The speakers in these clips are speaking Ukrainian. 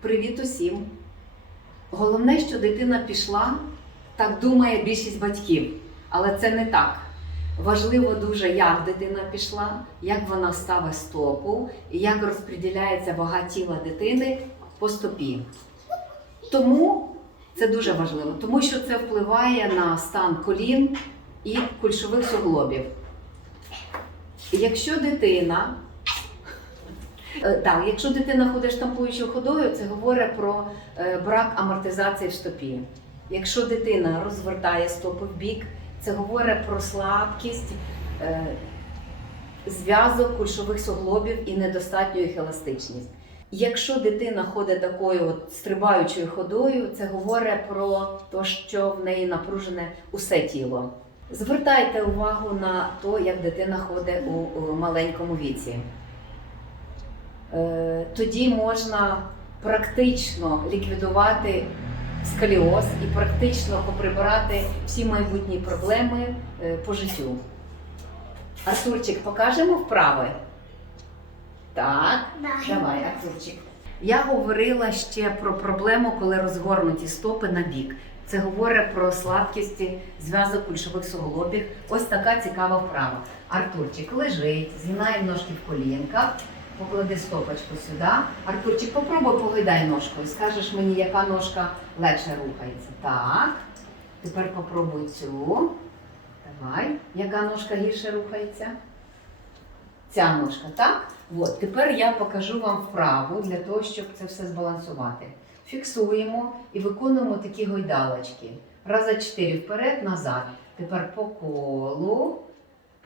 Привіт усім! Головне, що дитина пішла, так думає більшість батьків, але це не так. Важливо дуже, як дитина пішла, як вона ставить стопу як розподіляється вага тіла дитини по стопі. Тому це дуже важливо, тому що це впливає на стан колін і кульшових суглобів. Якщо дитина Так, якщо дитина ходить штампуючою ходою, це говорить про е, брак амортизації в стопі. Якщо дитина розвертає стопи в бік, це говорить про слабкість, е, зв'язок кульшових суглобів і недостатню їх еластичність. Якщо дитина ходить такою от стрибаючою ходою, це говорить про те, що в неї напружене усе тіло. Звертайте увагу на те, як дитина ходить у маленькому віці. Е, тоді можна практично ліквідувати сколіоз і практично поприбирати всі майбутні проблеми е, по життю. Артурчик, покажемо вправи? Так, давай, Артурчик. Я говорила ще про проблему, коли розгорнуті стопи на бік. Це говорить про слабкість зв'язок кульшових суглобів. Ось така цікава вправа. Артурчик лежить, згинає ножки в колінках, поклади стопочку сюди. Артурчик, попробуй погидай ножкою. Скажеш мені, яка ножка легше рухається. Так. Тепер попробуй цю. Давай. Яка ножка гірше рухається? Ця ножка, так? От, тепер я покажу вам вправу для того, щоб це все збалансувати. Фіксуємо і виконуємо такі гойдалочки. Раза чотири вперед, назад. Тепер по колу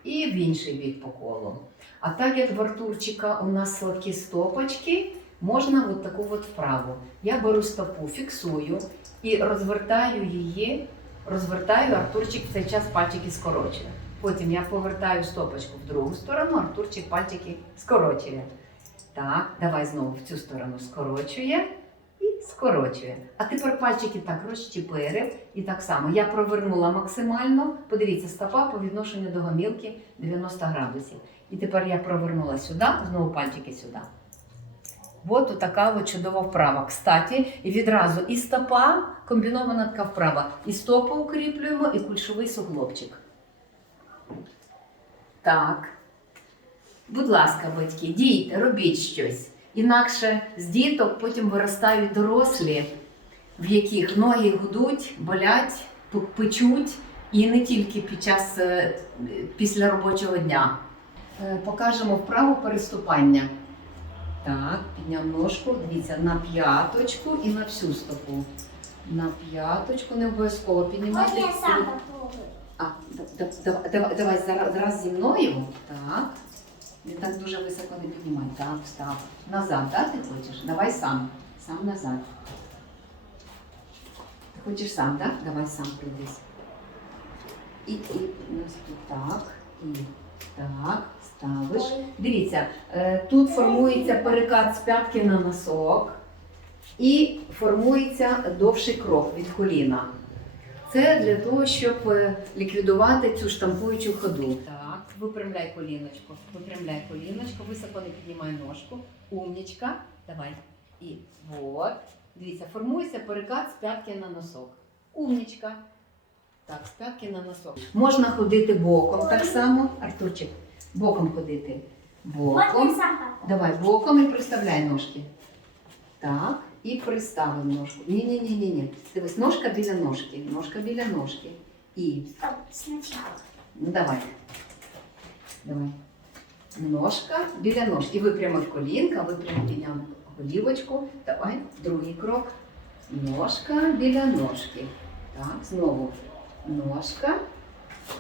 і в інший бік по колу. А так як в Артурчика у нас слабкі стопочки, можна от таку от вправу. Я беру стопу, фіксую і розвертаю її, розвертаю, Артурчик в цей час пальчики скорочує. Потім я повертаю стопочку в другу сторону, Артурчик пальчики скорочує. Так, давай знову в цю сторону скорочує скорочує. А тепер пальчики так розчепирив. І так само я провернула максимально. Подивіться, стопа по відношенню до гомілки 90 градусів. І тепер я провернула сюди, знову пальчики сюди. От така от чудова вправа. Кстати, відразу і стопа, комбінована така вправа. І стопу укріплюємо, і кульшовий суглобчик. Так. Будь ласка, батьки, дійте, робіть щось. Інакше з діток потім виростають дорослі, в яких ноги гудуть, болять, печуть, і не тільки під час е, після робочого дня. Е, Покажемо вправу переступання. Так, підняв ножку, дивіться, на п'яточку і на всю стопу. На п'яточку не обов'язково піднімати. Я сам? А, да- да- да- давай, зараз зі мною. Так. Не так дуже високо не піднімай. Так, встав. Назад, так ти хочеш? Давай сам. Сам назад. Ти хочеш сам, так? Давай сам прийдись. І, і наступ, так, і так, ставиш. Дивіться, е, тут формується перекат з п'ятки на носок і формується довший крок від коліна. Це для того, щоб е, ліквідувати цю штампуючу ходу. Так, випрямляй коліночку, випрямляй коліночку, високо не піднімай ножку. Умнічка. Давай. І от. Дивіться, формується перекат з п'ятки на носок. Умнічка. Так, з п'ятки на носок. Можна ходити боком так само. Артурчик, боком ходити. Боком. Давай боком і приставляй ножки. Так, і приставив ножку. Ні, ні. Дивись, ножка біля ножки, ножка біля ножки. І ну давай. Давай. Ножка біля ножки. Випрямив колінка, випрямив підняв голівочку. Давай, другий крок. Ножка біля ножки. Так, знову. Ножка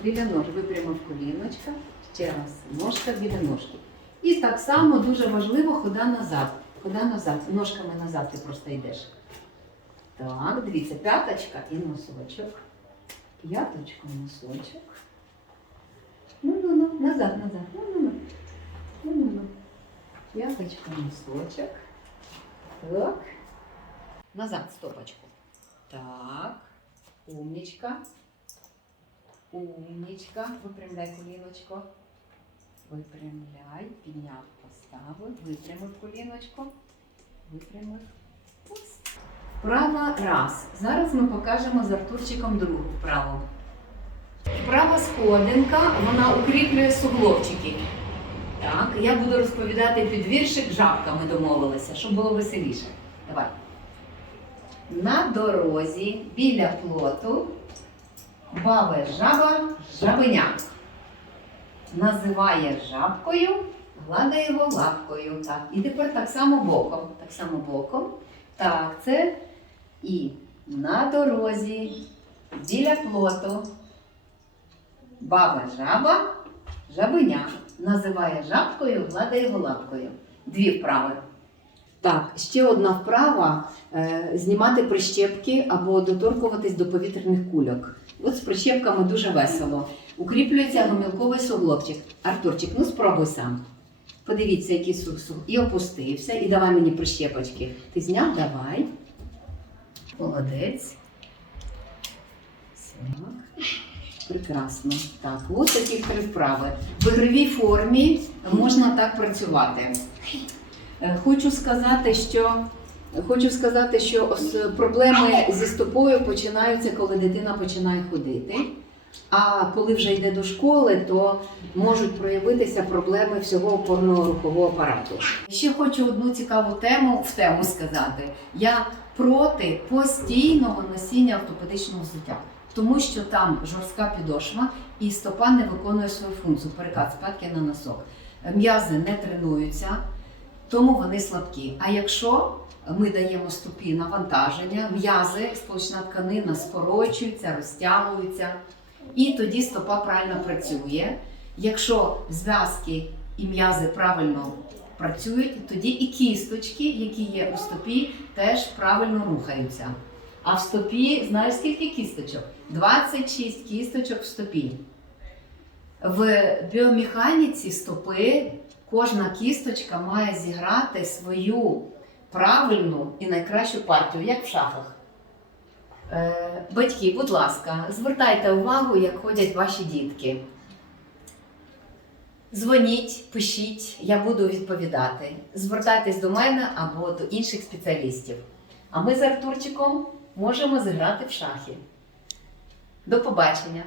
біля ножки. Випрямив коліночка. Ще раз. Ножка біля ножки. І так само дуже важливо хода назад. Хода назад. Ножками назад ти просто йдеш. Так, дивіться, п'яточка і носочок. П'яточка, носочок. Назад, назад. Ну, ну, ну. Ну, ну, ну. П'яточка, носочок. Так. Назад стопочку. Так. Умничка. Умничка. Випрямляй коліночко. Випрямляй. Підняв, поставив. Випрямив коліночко. Випрямив. Вправа раз. Зараз ми покажемо з Артурчиком другу вправу. Вправа сходинка, вона укріплює суглобчики. Так, я буду розповідати під віршик жабка, ми домовилися, щоб було веселіше. Давай. На дорозі біля плоту баве жаба жабеня. Називає жабкою, гладає його лапкою. Так. І тепер так само боком. Так само боком. Так, це і на дорозі біля плоту баба жаба, жабеня. Називає жабкою, гладає його лапкою. Дві вправи. Так, ще одна вправа е, знімати прищепки або доторкуватись до повітряних кульок. От з прищепками дуже весело. Укріплюється гомілковий суглобчик. Артурчик, ну спробуй сам. Подивіться, який суг. І опустився. І давай мені прищепочки. Ти зняв? Давай. Молодець. Так. Прекрасно. Так, ось такі три вправи. В ігровій формі можна так працювати. Е, Хочу сказати, що хочу сказати, що проблеми зі стопою починаються, коли дитина починає ходити. А коли вже йде до школи, то можуть проявитися проблеми всього опорного рухового апарату. Ще хочу одну цікаву тему в тему сказати. Я проти постійного носіння ортопедичного взуття, тому що там жорстка підошва і стопа не виконує свою функцію перекат з п'ятки на носок. М'язи не тренуються, тому вони слабкі. А якщо ми даємо стопі навантаження, м'язи, сполучна тканина скорочуються, розтягуються, і тоді стопа правильно працює. Якщо зв'язки і м'язи правильно працюють, тоді і кісточки, які є у стопі, теж правильно рухаються. А в стопі, знаєш скільки кісточок? 26 кісточок в стопі. В біомеханіці стопи кожна кісточка має зіграти свою правильну і найкращу партію, як в шахах. Е, Батьки, будь ласка, звертайте увагу, як ходять ваші дітки. Дзвоніть, пишіть, я буду відповідати. Звертайтесь до мене або до інших спеціалістів. А ми з Артурчиком можемо зіграти в шахи. До побачення!